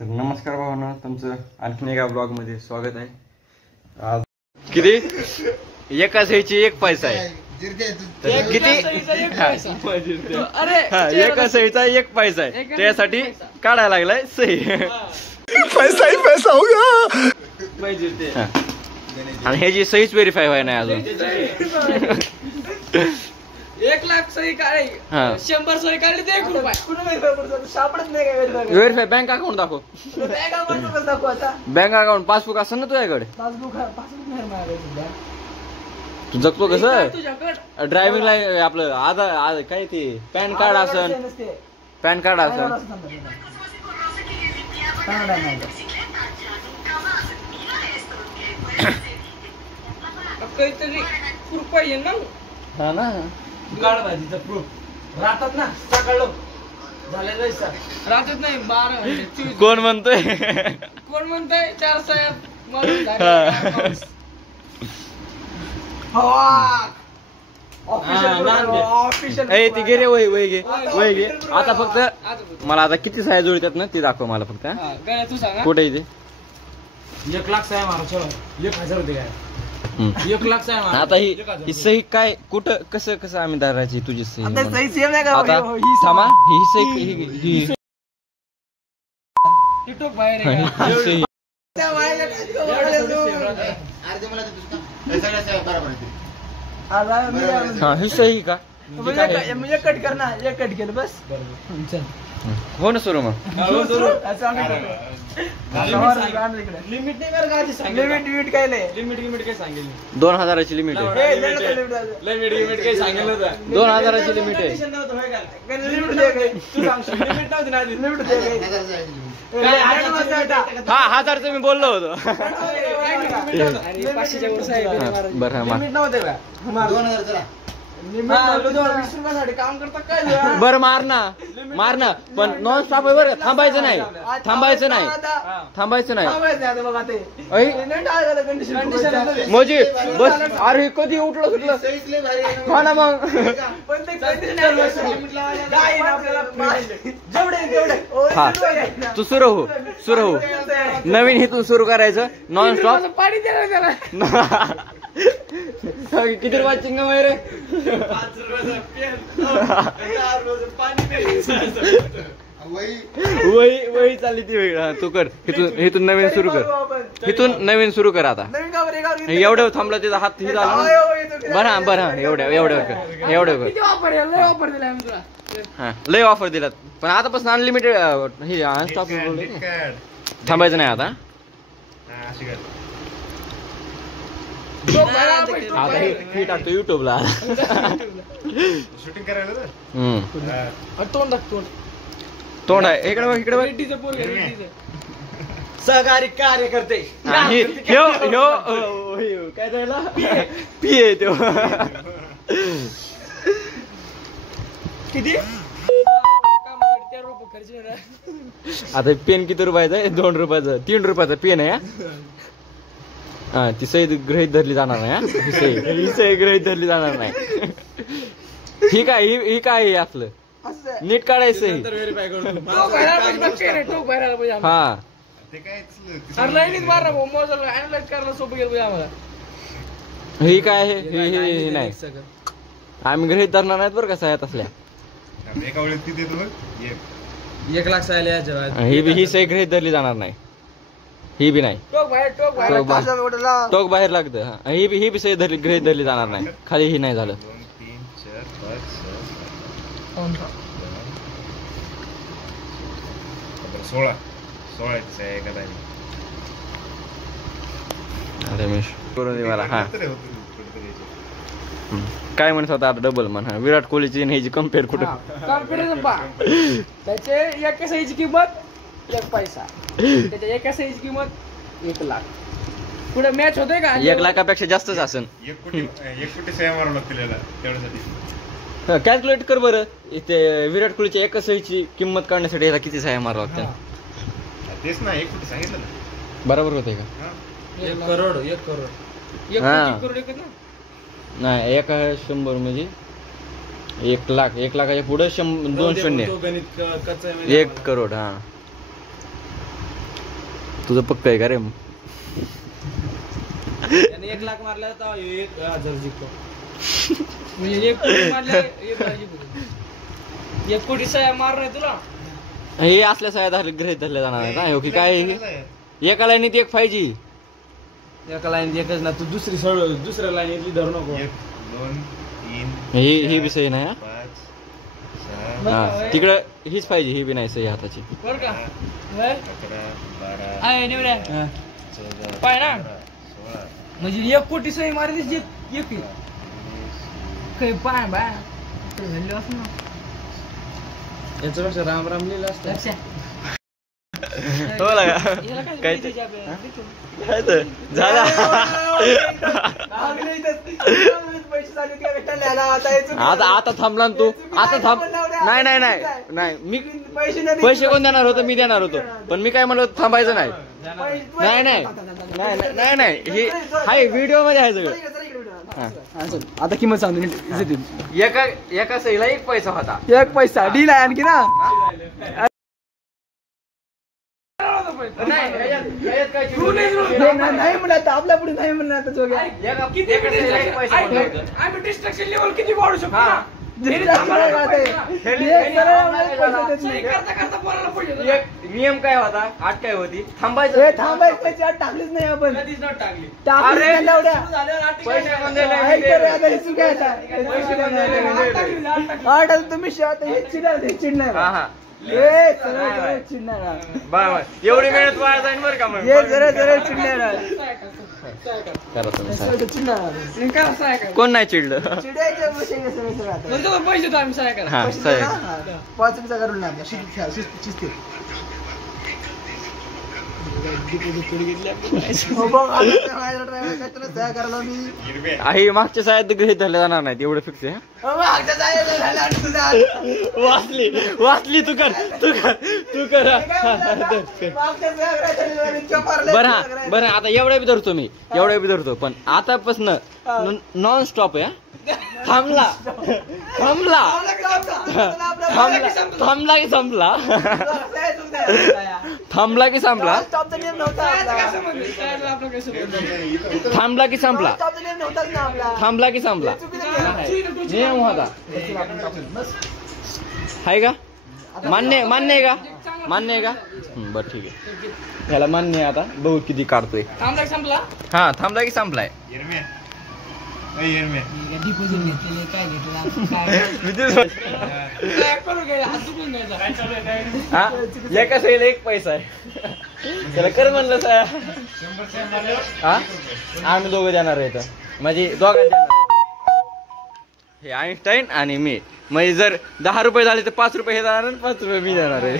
तर नमस्कार भावांनो, तुमचं आणखीन एका ब्लॉग मध्ये स्वागत आहे. आज किती एका सहीची एक पैसा आहे. किती एका सहीचा एक पैसा आहे. त्यासाठी काढायला लागलाय सही. पैसा ही पैसा होगा. आणि ह्याची सहीच व्हेरीफाय व्हाय नाही अजून. 1,00,000 सही काढली, 100 सही काढली तर 1 रुपया सापडत नाही. काय व्हेरीफाय बँक अकाउंट दाखव. बँक अकाउंट दाखव. आता बँक अकाउंट पासबुक असेल ना तुझ्याकडे? पासबुक नाही माझ्याकडे. तू जगतो कसं? तुझ्याकडे ड्रायव्हिंग लाय आपलं आधार काय ते पॅन कार्ड असेल. पॅन कार्ड असेल. काहीतरी प्रूफ पाहिजे ना. हा ना, गाड भाजीचा प्रूफ राहतात ना. सकाळ झाले जायचा राहतात नाही. 12 कोण म्हणतोय? कोण म्हणताय 4 साहेब मला ऑफिशियल. ए ती गे रे, वय घे. आता फक्त मला आता किती साया जुळतात ना ते दाखव मला फक्त. तू सांग कुठे इथे 1,00,000 साया मारा. चलो 1,000 होते काय. 1,00,000 साया मारा. आता ही सही काय कुठं कसं आम्ही धरायची तुझी सही? आता सही सेम नाही का? आता थांबा, ही सही टिकटॉक बाहेर ही सही हा ही सही का? म्हणजे कट कर ना. एक कट केलं बस. हो ना सुरू मग. लिमिट नाही कर का? लिमिट काय नाही. लिमिट काय सांगेल? 2,000ची लिमिट आहे. लिमिट काय सांगेल होतं? 2,000ची लिमिट आहे. हा 1,000चं मी बोललो होतो. बरं काम करता काय? बरं मार ना पण नॉन स्टॉप आहे बरं. थांबायचं नाही. म्हणजे बस. अरे कधी उठलं सुटलं हा ना मग. हा तू सुरू हो. नवीन इथून सुरू करायचं नॉन स्टॉप. पाणी द्यायला त्याला. किती रुपयाची चिंगम आहे रे? 5 रुपयाचा वही चालली ती वेगळं. तू कर इथून नवीन सुरू कर. इथून नवीन सुरू कर. आता एवढं थांबलं तिचा हात ही झाला. बरं एवढं कर. हा लय ऑफर दिलात पण आतापासून अनलिमिटेड हे अनस्टॉप. थांबायचं नाही आता. आता हे टाकतो युट्यूबला. शूटिंग करायला तोंड आहे इकडे सहकारी कार्यकर्ते काय झाला पिये तो. किती आता पेन किती रुपयाचा आहे? 2 रुपयाचं. 3 रुपयाचा पेन आहे. हा ती सही गृहीत धरली जाणार नाही. ही सही गृहीत धरली जाणार नाही. ठीक आहे. ही काय आहे आपलं नीट काढायचं. हा ही काय आहे? हे नाही आम्ही गृहीत धरणार नाहीत बरं का सह्यात असल्या. 1,00,000 साया. ही सही गृहीत धरली जाणार नाही. ही बी नाही. टोक बाहेर लागतं. ही बी सही गृहीत धरली जाणार नाही. खाली ही नाही झालं. 16 रमेश करून दे मला. हा काय म्हणत होता आता? डबल म्हणा. विराट कोहलीची ह्याची कम्पेअर कुठं? कॉन्फिडन्स पा. त्याचे एका सहीची किंमत 1 पैसा. त्याच्या एका सहीची किंमत 1,00,000. पुढे मॅच होते का? 1,00,000पेक्षा जास्तच असेल. 1 कोटी सह्या मारावं लागतील याला तेवढ्यासाठी. कॅल्क्युलेट कर बरं. इथे विराट कोहलीच्या एका सहीची किंमत काढण्यासाठी याला किती सह्या मारावं लागतात? तेच ना 1 कोटी सांगितलं ना. बरोबर होते का? 1 करोड. 1 करोड नाही. 100 म्हणजे 1,00,000. 1,00,000च्या पुढे 2 शून्य. 1 करोड. हा तुझं पक्क आहे का रे? त्याने 1 लाख मारला तर 1,000 जिंकतो. म्हणजे 1 कोटी मारले 1 कोटी सह्या मार नाही तुला. हे असल्या सह्या गृहीत धरल्या जाणार आहे ना. की काय एका लाईनीत एक पाहिजे. एका लाईन एकच ना, तू दुसऱ्या लाईनीतली धरू नको. 1 2 3 हे बी सही नाही. 5 6 हा तिकडं हीच पाहिजे. ही बी नाही सही हाताची. बरं का? 11 12 आहे निवड्या 14 पाय ना 16 म्हणजे 1 कोटी सही मारलीस एक काही पाय बाय झाले असं ना. याच्यापेक्षा राम राम लिहिलं असतं. हो लागा काय झाला. आता थांबला तू. आता थांब. नाही मी पैसे कोण देणार होतो? मी देणार होतो. पण मी काय म्हणलो थांबायचं नाही. नाही हे हाय व्हिडिओ मध्ये आहे सगळं. आता किंमत सांगतो. एका सहीला 1 पैसा होता. 1 पैसा डील आहे आणखी ना. नाही म्हणत आपल्या पुढे नाही म्हणत. आम्ही डिस्ट्रक्शन लेवल किती वाढू शकतो. नियम काय होता? अट काय होती? थांबायचं. पैसे अट टाकलीच नाही आपण. कधीच न टाकली. तुम्ही चिडणार एवढी मेहनत वाया जाईल बरं का? मग कोण नाही चिडलं. पैसे तो आम्ही सहाय्य करा. हा सही. 5 रुपये करून आई मागच्या सायात गृहीत धरले जाणार नाही. एवढं फिक्स आहे. वाचली तू कर. बरं आता एवढ्या बी धरतो मी. पण आतापासून नॉन स्टॉप आहे. थांबला की संपला. थांबला की संपला. नियम होता. आहे का? मान्य आहे का? बरं ठीक आहे. ह्याला मान्य आहे. आता बघू किती काढतोय. थांबला की संपलाय. एका सहीला 1 पैसा आहे. त्याला कर म्हणलं साया. आम्ही दोघं देणार आहे. म्हणजे दोघांना देणार आहे. हे आईन्स्टाईन आणि मी. म्हणजे जर 10 रुपये झाले तर 5 रुपये हे जाणार आणि 5 रुपये मी देणार आहे.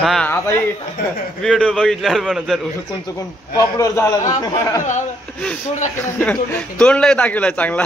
हा आता ही व्हिडिओ बघितल्यावर पण जर चुकून पॉप्युलर झाला तोंड लय दाखवलाय चांगला.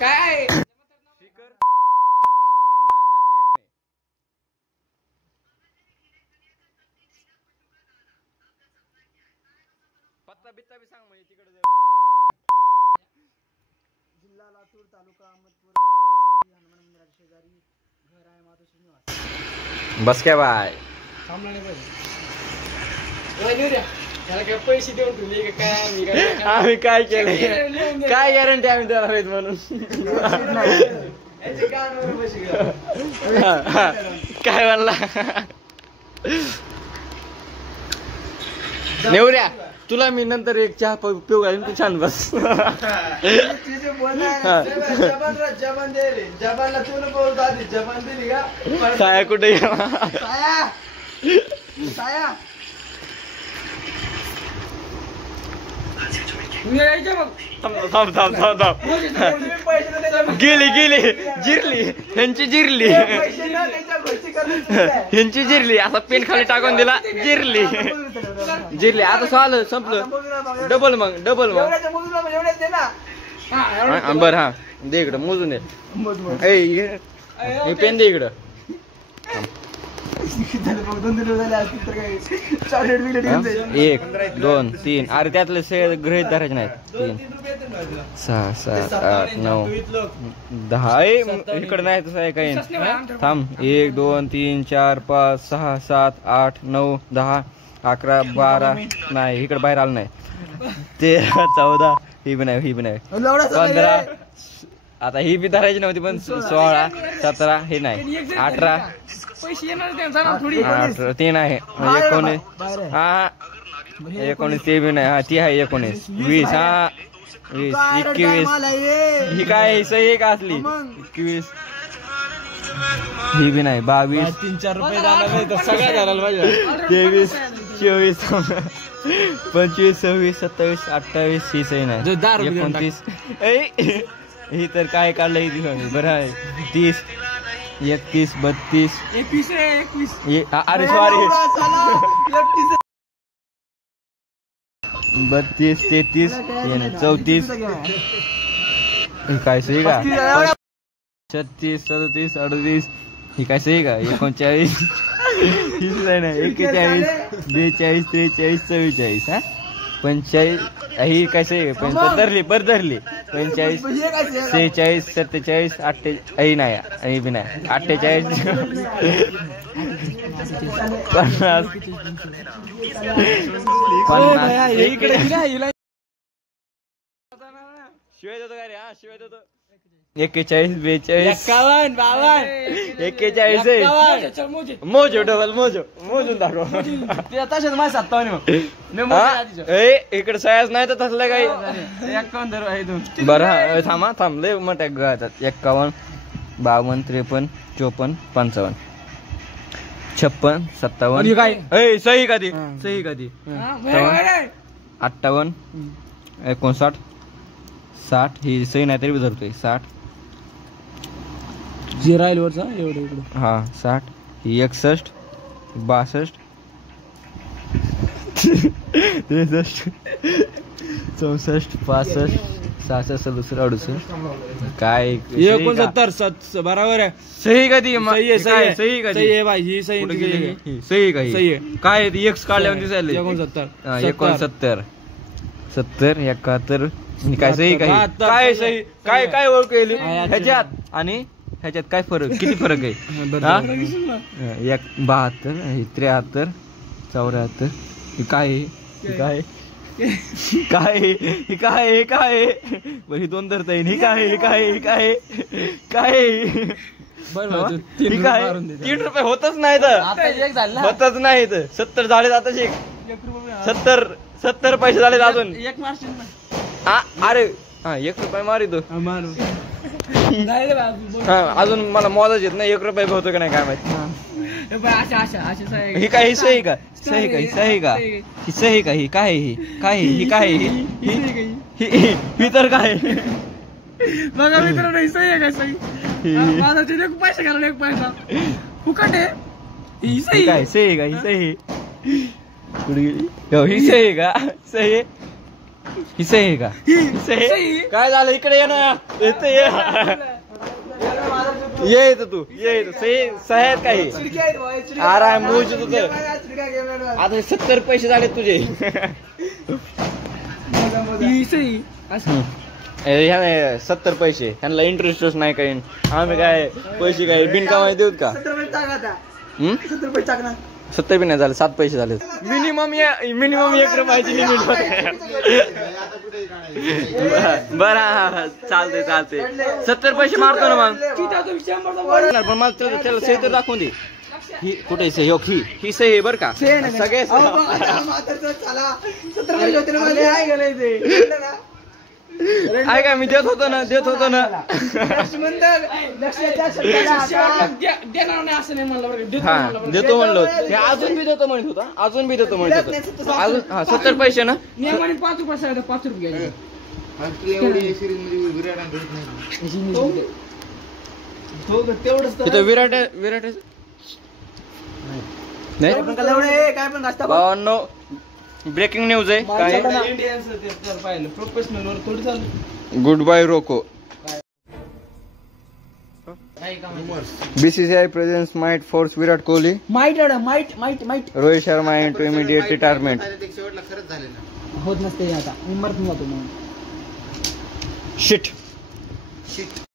काय पत्ता बित्ता बी सांग म्हणजे तिकडे जिल्हा लातूर, तालुका अहमदपूर, गाव हनुमान मंदिराच्या शेजारी घर आहे मातोश्री निवास. बस काय बाय. थांबला नाही पाहिजे. त्याला काय पैसे देऊन ठेवले काय? आम्ही काय केलं? काय गॅरंटी आम्ही देणार आहेत म्हणून? काय म्हणला? नेवऱ्या तुला मी नंतर एक चहा पिऊ घालीन. तू छान बस. साया कुठे? गेली जिरली ह्यांची जिरली. असा पेन खाली टाकून दिला. जिरली. आता झालं संपलं. डबल मग बरं. हा दे इकडं मोजून दे. पेन दे इकडं. 1 2 3 अरे त्यातले सगळे गृहीत धरायचे नाहीत 3 6 7 8 9 10 इकडे नाही तसं आहे काही थांब 1 2 3 4 5 6 7 8 9 10 11 12 नाही इकडे बाहेर आलं नाही 13 14 ही बी नाही 15 आता ही बी धरायची नव्हती पण 16 17 हे नाही 18 18 ते नाही 19 हा 19 ते बी नाही हा ती आहे 19 20 हा 20 21 ही काय सही का असली 21 ही बी नाही 22 3-4 रुपये सगळ्या झाला पाहिजे 23 24 25 26 27 28 ही सही नाही 29 ही तर काय काढलं ही बरं आहे 30 31 32 अरे सॉरी 32 33 34 ही काय सही का 36 37 38 ही काय सही का 39 हीच नाही 41 42 43 44 हा 45 ही काय सही धरली 45 46 47 48 नाही ही बी नाही 48 50 इकडे शिवाय देतो का रे हा शिवाय देतो 41 42 51 41 मोजो डबल मोजून दाखव तशाच माझ्या 57 इकडे सयाच नाही तर तसलं काही 51 बरं थांब लय मोठ्या गातात 51 52 53 54 55 56 57 काय सही कधी 58 59 60 ही सही नाही तरी धरतोय 60 जिराईल वरचा एवढं इकडे हा 60 ही 61 62 63 64 65 66 67 68 काय 69 बरोबर आहे सही कधी सही आहे भाई ही सही सही काही सही आहे. काय एक्स काढल्यावर दिसायला 69 69 70 71 काय सही काही काय सही काय ओळख केली ह्याच्यात आणि ह्याच्यात काय फरक किती फरक आहे 72 73 74 काय बरं ही 2 धरता येईल ही काय 3 रुपये होतच नाही तर होतच नाही तर 70 झाले आता 70 पैसे झाले अजून अरे हा 1 रुपये मारितो अजून मला मॉलच येत नाही 1 रुपये होतो का नाही काय माहिती ही काय सही का ही काय ही तर काय बघा मित्रांनो ही सही आहे का सही माझा एक पैसा घालून 1 पैसा फुकट आहे ही सही काय सही का ही सही कुठे गेली ही सही का सही ही सही का सही काय झालं इकडे ये ना येते ये तू सही आहेत काही अरे मोज तुझं आता 70 पैसे झाले तुझे ह्या 70 पैसे ह्यांना इंटरेस्टच नाही काही आम्ही काय पैसे काय बिनकामाई देऊत का 70 बी नाही झाले 7 पैसे झाले मिनिमम 1 रुपयाची लिमिट बरं हा चालते 70 पैसे मारतो ना मग पण मला त्याला सही तर दाखवून दे ही कुठे सही ही सही आहे बरं का सगळे आहे का मी देत होतो ना हा देतो म्हणलो अजून बी देतो म्हणत होता अजून हा 70 पैसे ना 5 रुपये तिथं विराट नाही भावांनो ब्रेकिंग न्यूज आहे काय प्रोफेशनल वर थोडी चालू गुड बाय रोको BCCI presents might force Virat Kohli, might might Rohit Sharma into immediate retirement. शेवटला खरंच झालेलं. होत नसते आता मी मरत जातो मग Shit. Shit.